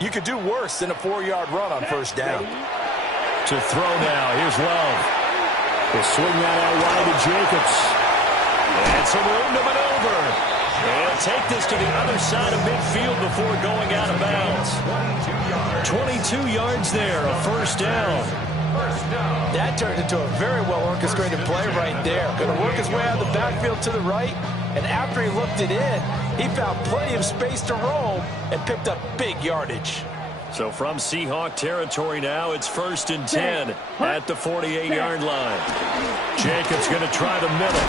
You could do worse than a 4-yard run on first down. To throw now. Here's Love. He'll swing that out wide to Jacobs. And some room to maneuver. He'll take this to the other side of midfield before going out of bounds. 22 yards there, a first down. That turned into a very well-orchestrated play right there. Going to work his way out of the backfield to the right, and after he looked it in, he found plenty of space to roam and picked up big yardage. So from Seahawk territory now, it's 1st and 10 at the 48-yard line. Jacobs going to try the middle.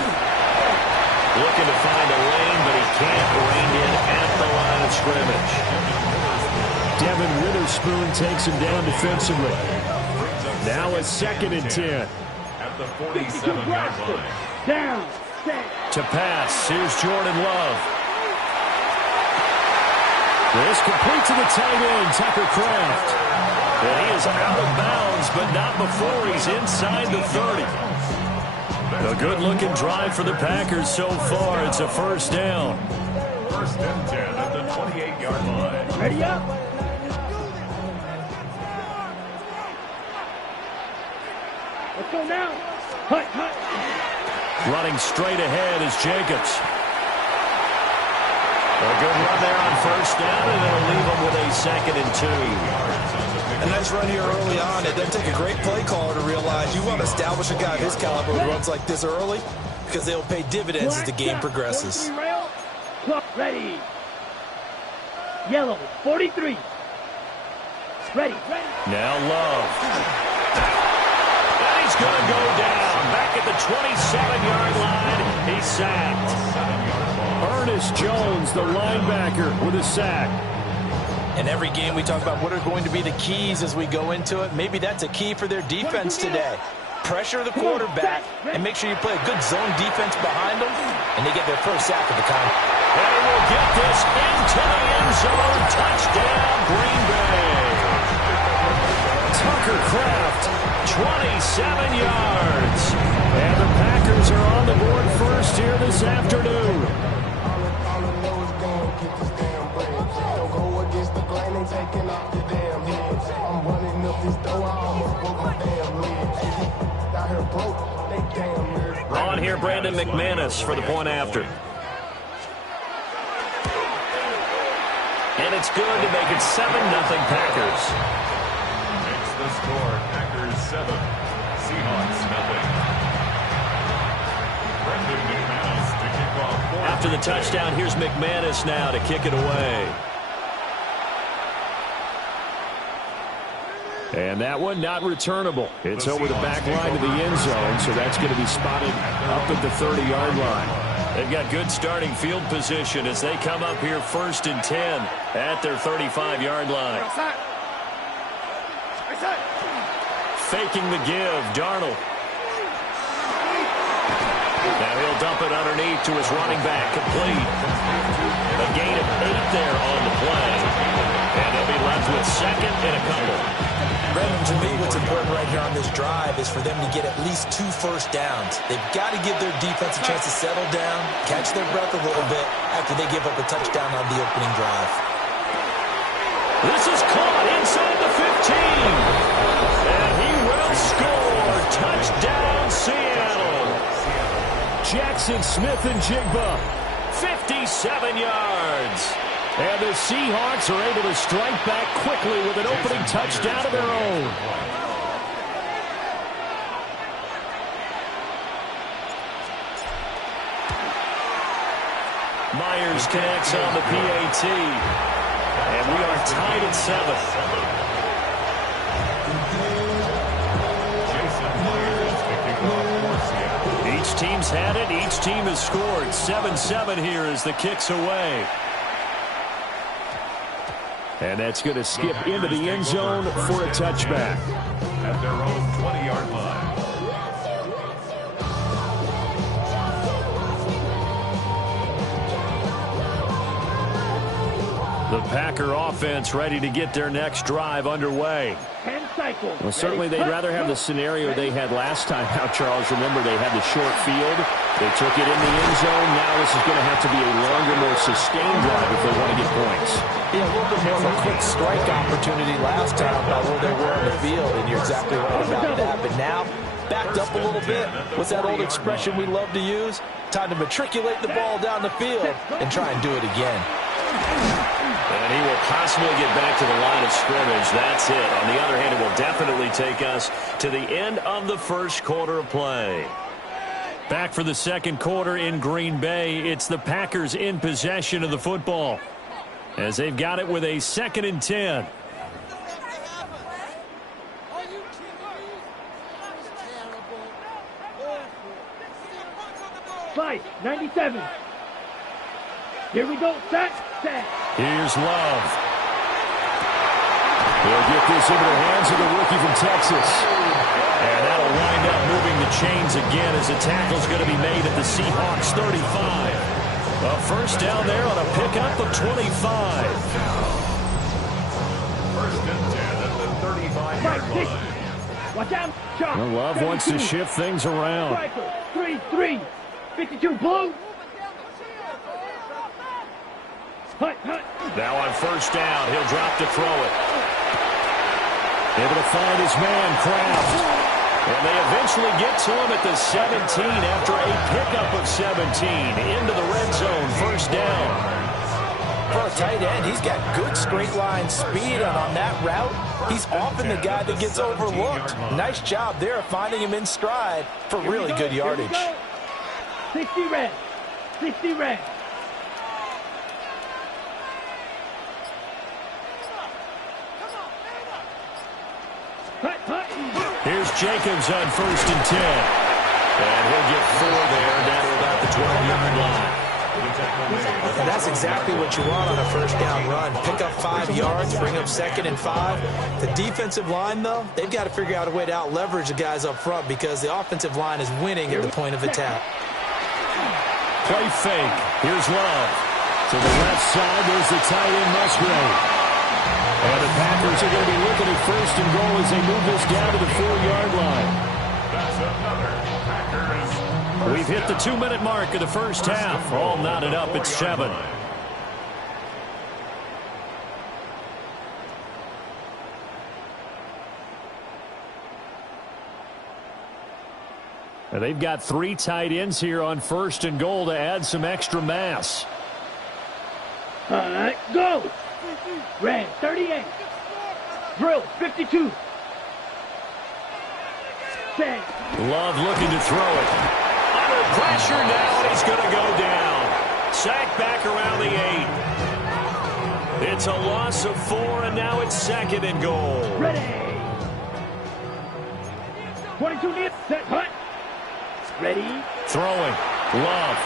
Looking to find a lane, but he can't rein in at the line of scrimmage. Devin Witherspoon takes him down defensively. Now a 2nd and 10. At the 47-yard line. Down. To pass. Here's Jordan Love. This complete to the tight end, Tucker Kraft. And he is out of bounds, but not before he's inside the 30. A good-looking drive for the Packers so far. It's a first down. 1st and 10 at the 28-yard line. Ready up. Let's go now. Hut, hut. Running straight ahead is Jacobs. A good run there on first down, and it'll leave him with a 2nd and 2. A nice run here early on. It doesn't take a great play caller to realize you want to establish a guy of his caliber who runs like this early because they'll pay dividends as the game progresses. Ready. Yellow, 43. Ready. Now Love. And he's going to go down. Back at the 27-yard line. He's sacked. Ernest Jones, the linebacker, with a sack. In every game we talk about what are going to be the keys as we go into it. Maybe that's a key for their defense today. Pressure the quarterback and make sure you play a good zone defense behind them, and they get their first sack of the time. And he will get this into the end zone. Touchdown, Green Bay. Tucker Kraft, 27 yards. And the Packers are on the board first here this afternoon. On here, Brandon McManus for the point after. And it's good to make it 7-0 Packers. Makes the score Packers 7, Seahawks 0. Brandon McManus to kick off. After the touchdown, here's McManus now to kick it away. And that one not returnable. It's over the back line of the end zone, so that's going to be spotted up at the 30-yard line. They've got good starting field position as they come up here 1st and 10 at their 35-yard line. Faking the give, Darnold. Now he'll dump it underneath to his running back, complete. A gain of 8 there on the play. And they'll be left with 2nd and a couple. Brendan, to me, what's important right here on this drive is for them to get at least 2 first downs. They've got to give their defense a chance to settle down, catch their breath a little bit after they give up a touchdown on the opening drive. This is caught inside the 15. And he will score. Touchdown, Seattle. Jackson Smith and Jigba, 57 yards. And the Seahawks are able to strike back quickly with an opening touchdown of their own. Myers connects on the PAT. And we are tied at 7. Each team's had it. Each team has scored. 7-7 here as the kick's away. And that's going to skip into the end zone for a touchback. At their own 20-yard line. The Packer offense ready to get their next drive underway. 10 cycles. Well, certainly they'd rather have the scenario they had last time out, Charles. Remember, they had the short field. They took it in the end zone. Now this is going to have to be a longer, more sustained drive if they want to get points. Yeah, a little bit more of a quick strike opportunity last time by where they were on the field, and you're exactly right about that. But now, backed up a little bit. What's that old expression we love to use? Time to matriculate the ball down the field and try and do it again. And he will possibly get back to the line of scrimmage. That's it. On the other hand, it will definitely take us to the end of the first quarter of play. Back for the second quarter in Green Bay. It's the Packers in possession of the football, as they've got it with a 2nd and 10. Fight, 97. Here we go, set. Here's Love. He'll get this into the hands of the rookie from Texas. And that'll wind up moving the chains again as the tackle's going to be made at the Seahawks 35. A first down there on a pickup of 25. First and 10 at the 35-yard line. Watch out, Chop. Well, Love wants to shift things around. 3-3. 52 blue. Hut. Now on first down, he'll drop to throw it. Able to find his man, Kraft. And they eventually get to him at the 17 after a pickup of 17. Into the red zone, first down. For a tight end, he's got good straight line speed, and on that route, he's often the guy that gets overlooked. Nice job there of finding him in stride for really good yardage. 60 red. 60 red. Here's Jacobs on first and 10. And he'll get 4 there, down to about the 12-yard line. And that's exactly what you want on a first down run. Pick up 5 yards, bring up 2nd and 5. The defensive line, though, they've got to figure out a way to out-leverage the guys up front because the offensive line is winning at the point of attack. Play fake. Here's Love. To the left side, there's the tight end, Musgrave. And the Packers are going to be looking at first and goal as they move this down to the 4-yard line. That's another Packers. We've hit the 2-minute mark of the first half. All knotted up at 7. And they've got 3 tight ends here on first and goal to add some extra mass. All right, go. Red, 38. Drill, 52. Set. Love looking to throw it. Under pressure now, and he's going to go down. Sacked back around the 8. It's a loss of 4, and now it's 2nd and goal. Ready. 22 near, set, hut. Ready. Throwing. Love.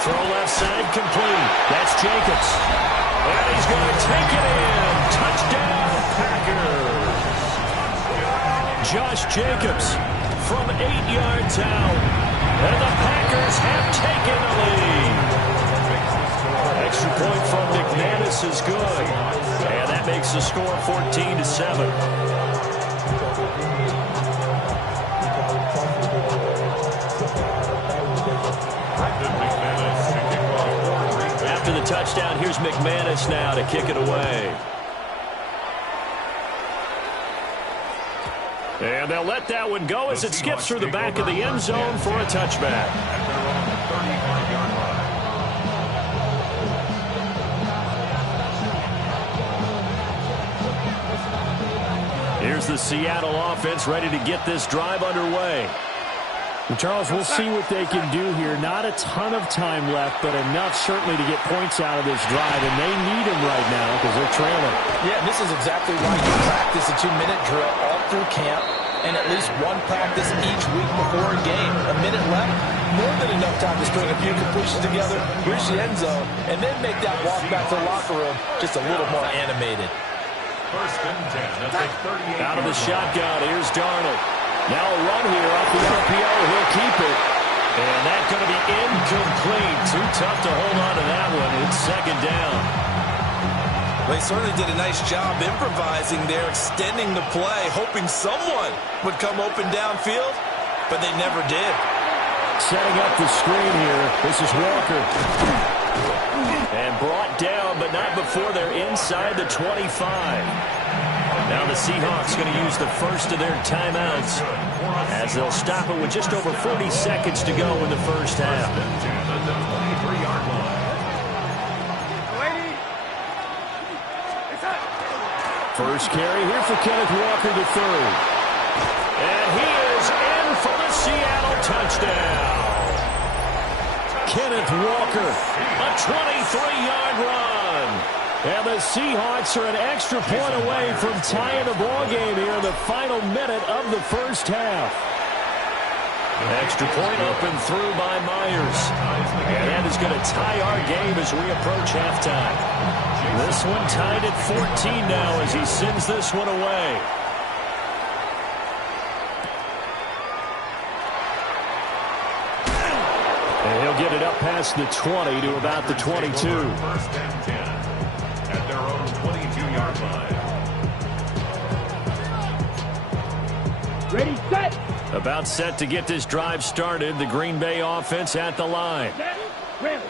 Throw left side complete. That's Jacobs. And he's going to take it in. Touchdown, Packers. Josh Jacobs from 8 yards out. And the Packers have taken the lead. Extra point from McManus is good. And that makes the score 14-7. After the touchdown, here's McManus now to kick it away. And they'll let that one go as it skips through the back of the end zone for a touchback. Here's the Seattle offense ready to get this drive underway. Charles, we'll see what they can do here. Not a ton of time left, but enough certainly to get points out of this drive, and they need them right now because they're trailing. Yeah, and this is exactly why you practice a 2-minute drill all through camp and at least one practice each week before a game. A minute left, more than enough time to string a few completions together, reach the end zone, and then make that walk back to the locker room just a little more animated. First and 10 at the 38. Out of the shotgun, here's Darnold. Now a run here off the RPO. He'll keep it. And that's going to be incomplete. Too tough to hold on to that one. It's second down. They certainly did a nice job improvising there, extending the play, hoping someone would come open downfield, but they never did. Setting up the screen here. This is Walker. And brought down, but not before they're inside the 25. Now the Seahawks going to use the first of their timeouts as they'll stop it with just over 40 seconds to go in the first half. First carry here for Kenneth Walker III. And he is in for the Seattle touchdown. Kenneth Walker, a 23-yard run. And the Seahawks are an extra point away from tying the ball game here in the final minute of the first half. Extra point up and through by Myers. And that is going to tie our game as we approach halftime. This one tied at 14 now as he sends this one away. And he'll get it up past the 20 to about the 22. First and 10 at their own 22-yard line. Ready, set. About set to get this drive started. The Green Bay offense at the line.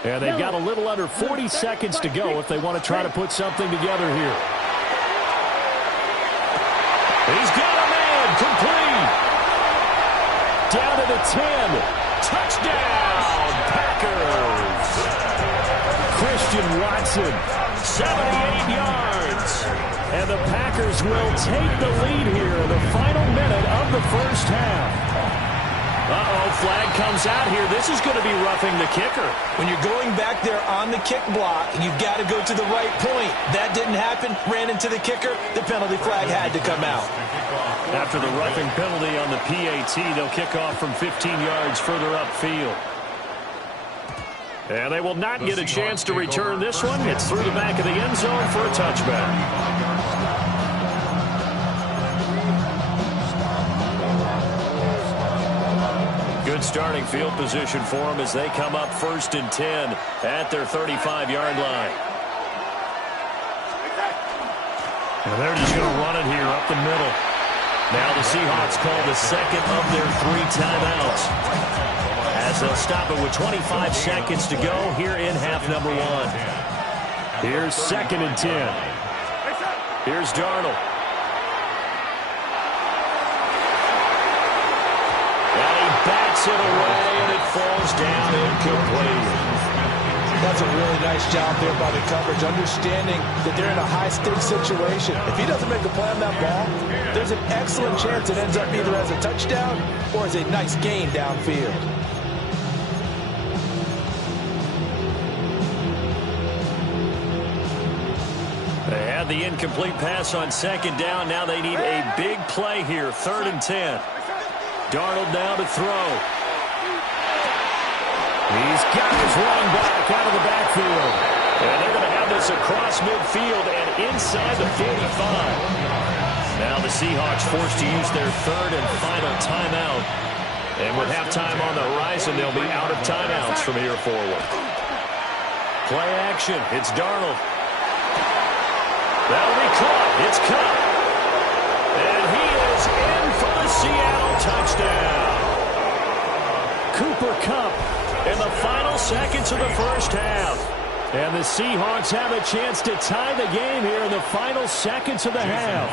And they've got a little under 40 seconds to go if they want to try to put something together here. He's got a man, complete. Down to the 10. Touchdown, Packers. Christian Watson, 78 yards. And the Packers will take the lead here in the final minute of the first half. Uh-oh, flag comes out here. This is going to be roughing the kicker. When you're going back there on the kick block, you've got to go to the right point. That didn't happen. Ran into the kicker. The penalty flag had to come out. After the roughing penalty on the PAT, they'll kick off from 15 yards further upfield. And they will not get a chance to return this one. It's through the back of the end zone for a touchback. Good starting field position for them as they come up first and 10 at their 35-yard line. And they're just going to run it here up the middle. Now the Seahawks call the second of their 3 timeouts as they'll stop it with 25 seconds to go here in half number 1. Here's second and 10. Here's Darnold. Bats it away, and it falls down incomplete. That's a really nice job there by the coverage, understanding that they're in a high-stakes situation. If he doesn't make a play on that ball, there's an excellent chance it ends up either as a touchdown or as a nice gain downfield. They had the incomplete pass on second down. Now they need a big play here, third and 10. Darnold now to throw. He's got his running back out of the backfield. And they're going to have this across midfield and inside the 45. Now the Seahawks forced to use their third and final timeout. And with halftime on the horizon, they'll be out of timeouts from here forward. Play action. It's Darnold. That'll be caught. It's caught. And he is in for the Seattle touchdown. Cooper Kupp in the final seconds of the first half. And the Seahawks have a chance to tie the game here in the final seconds of the half.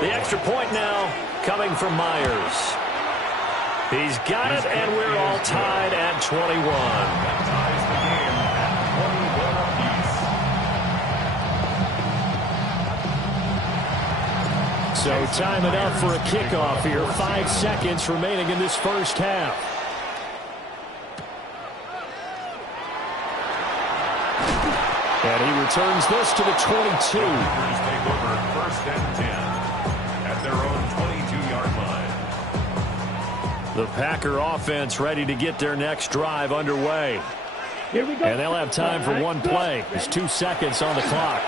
The extra point now coming from Myers. He's got it, and we're all tied at 21. So time enough for a kickoff here. 5 seconds remaining in this first half. And he returns this to the 22. Take over first and 10 at their own 22-yard line. The Packer offense ready to get their next drive underway. Here we go. And they'll have time for one play. There's 2 seconds on the clock.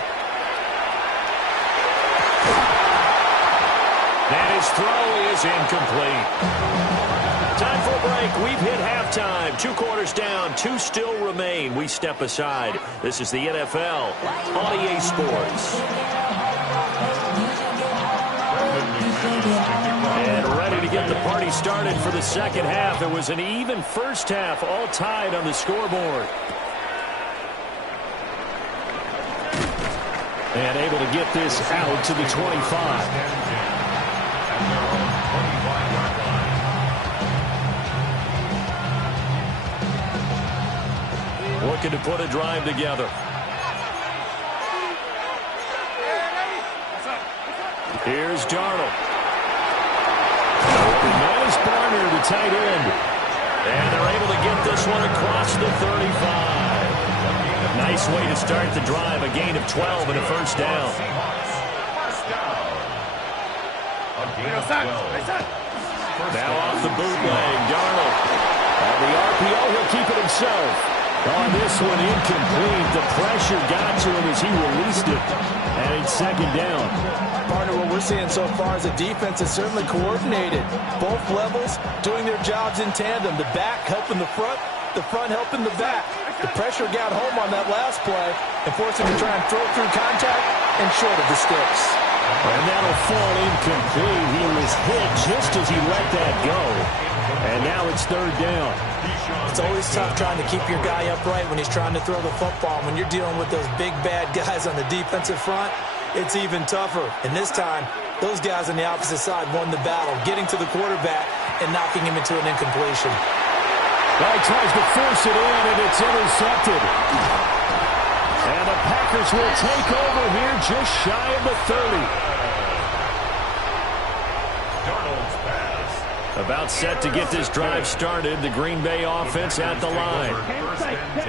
And his throw is incomplete. time for a break. We've hit halftime. 2 quarters down, 2 still remain. We step aside. This is the NFL on EA Sports. And ready to get the party started for the second half. It was an even first half, all tied on the scoreboard. And able to get this out to the 25. Looking to put a drive together. Here's Darnold. Nice Barner, the tight end. And they're able to get this one across the 35. Nice way to start the drive. A gain of 12 and a first down. Now off the bootleg, Darnold. On the RPO, he'll keep it himself. On this one, incomplete. The pressure got to him as he released it. And it's second down. Partner, what we're seeing so far is the defense is certainly coordinated. Both levels doing their jobs in tandem. The back helping the front helping the back. The pressure got home on that last play and forced him to try and throw through contact and short of the sticks. And that'll fall incomplete. He was hit just as he let that go. And now it's third down. It's always tough trying to keep your guy upright when he's trying to throw the football. When you're dealing with those big, bad guys on the defensive front, it's even tougher. And this time, those guys on the opposite side won the battle, getting to the quarterback and knocking him into an incompletion. Well, he tries to force it in, and it's intercepted. And the Packers will take over here just shy of the 30. About set to get this drive started. The Green Bay offense at the line.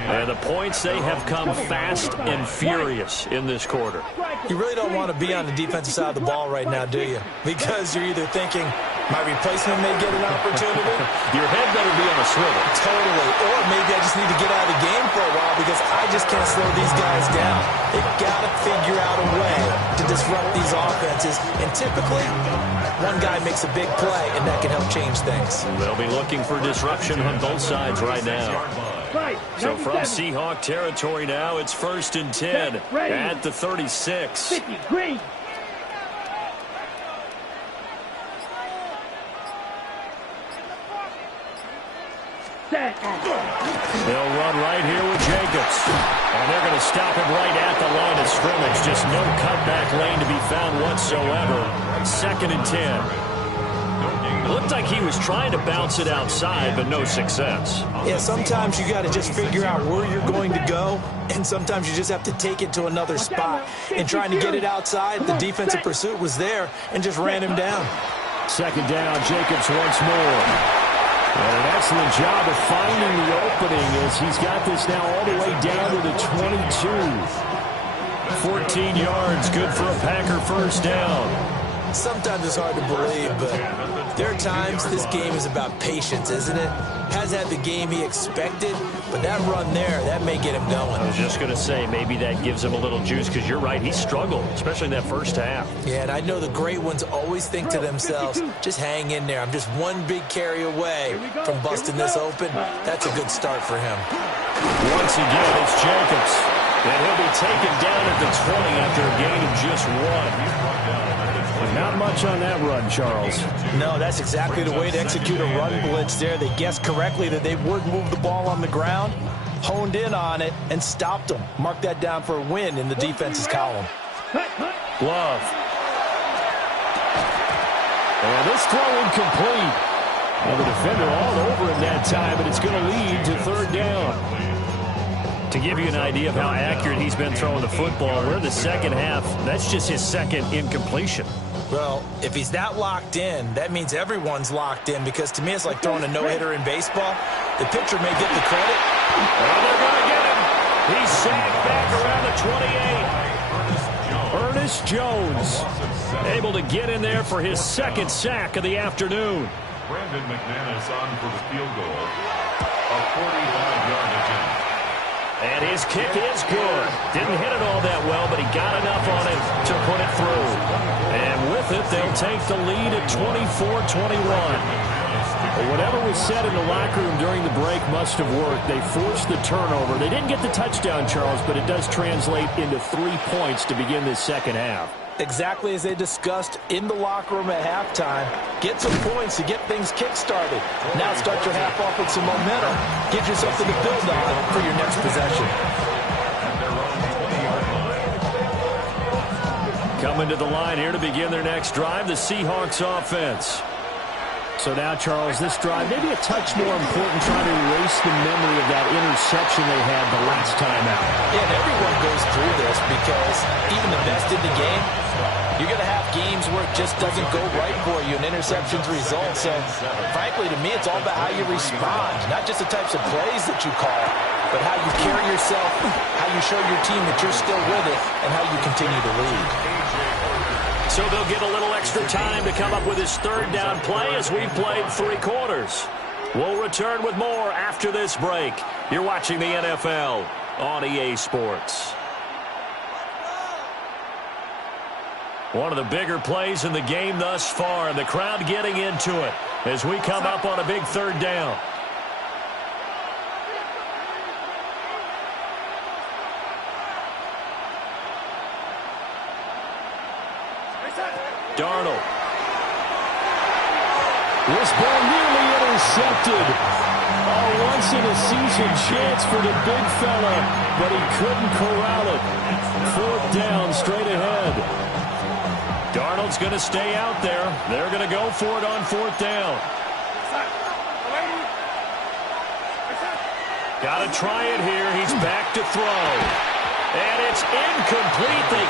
And the points, they have come fast and furious in this quarter. You really don't want to be on the defensive side of the ball right now, do you? Because you're either thinking, my replacement may get an opportunity. Your head better be on a swivel. Totally. Or maybe I just need to get out of the game for a while because I just can't slow these guys down. They've got to figure out a way to disrupt these offenses. And typically, one guy makes a big play, and that can help change things. They'll be looking for disruption on both sides right now. So from Seahawk territory now, it's 1st and 10 at the 36. They'll run right here with Jacobs. And they're going to stop him right at the line of scrimmage. Just no cutback lane to be found whatsoever. 2nd and 10. It looked like he was trying to bounce it outside, but no success. Yeah, sometimes you got to just figure out where you're going to go, and sometimes you just have to take it to another spot. And trying to get it outside, the defensive pursuit was there and just ran him down. 2nd down, Jacobs once more. And an excellent job of finding the opening as he's got this now all the way down to the 22. 14 yards, good for a Packer first down. Sometimes it's hard to believe, but there are times this game is about patience, isn't it? Has had the game he expected, but that run there, that may get him going. I was just going to say, maybe that gives him a little juice, because you're right, he struggled, especially in that first half. Yeah, and I know the great ones always think to themselves, just hang in there. I'm just one big carry away from busting this open. That's a good start for him. Once again, it's Jacobs. And he'll be taken down at the 20 after a gain of just 1. Not much on that run, Charles. No, that's exactly the way to execute a run blitz there. They guessed correctly that they would move the ball on the ground, honed in on it, and stopped them. Mark that down for a win in the defense's column. Love. And this throw incomplete. Well, the defender all over him that time, but it's going to lead to 3rd down. To give you an idea of how accurate he's been throwing the football, we're in the second half. That's just his 2nd incompletion. Well, if he's that locked in, that means everyone's locked in, because to me it's like throwing a no-hitter in baseball. The pitcher may get the credit. Well, they're going to get him. He's sacked back around the 28. Ernest Jones able to get in there for his 2nd sack of the afternoon. Brandon McManus on for the field goal. A 45-yard attempt. And his kick is good. Didn't hit it all that well, but he got enough on it to put it through. And with it, they'll take the lead at 24-21. Well, whatever was said in the locker room during the break must have worked. They forced the turnover. They didn't get the touchdown, Charles, but it does translate into 3 points to begin this second half. Exactly as they discussed in the locker room at halftime. Get some points to get things kick-started. Now start your half off with some momentum. Give you something to build on for your next possession. Coming to the line here to begin their next drive, the Seahawks offense. So now, Charles, this drive maybe a touch more important, trying to erase the memory of that interception they had the last time out. Yeah, and everyone goes through this because even the best in the game, you're going to have games where it just doesn't go right for you and interceptions result. So, frankly, to me, it's all about how you respond, not just the types of plays that you call, but how you carry yourself, how you show your team that you're still with it, and how you continue to lead. So they'll get a little extra time to come up with his third down play as we've played 3 quarters. We'll return with more after this break. You're watching the NFL on EA Sports. One of the bigger plays in the game thus far, and the crowd getting into it as we come up on a big third down. Darnold. This ball nearly intercepted. A once-in-a-season chance for the big fella, but he couldn't corral it. 4th down straight ahead. Darnold's going to stay out there. They're going to go for it on 4th down. Got to try it here. He's back to throw. And it's incomplete.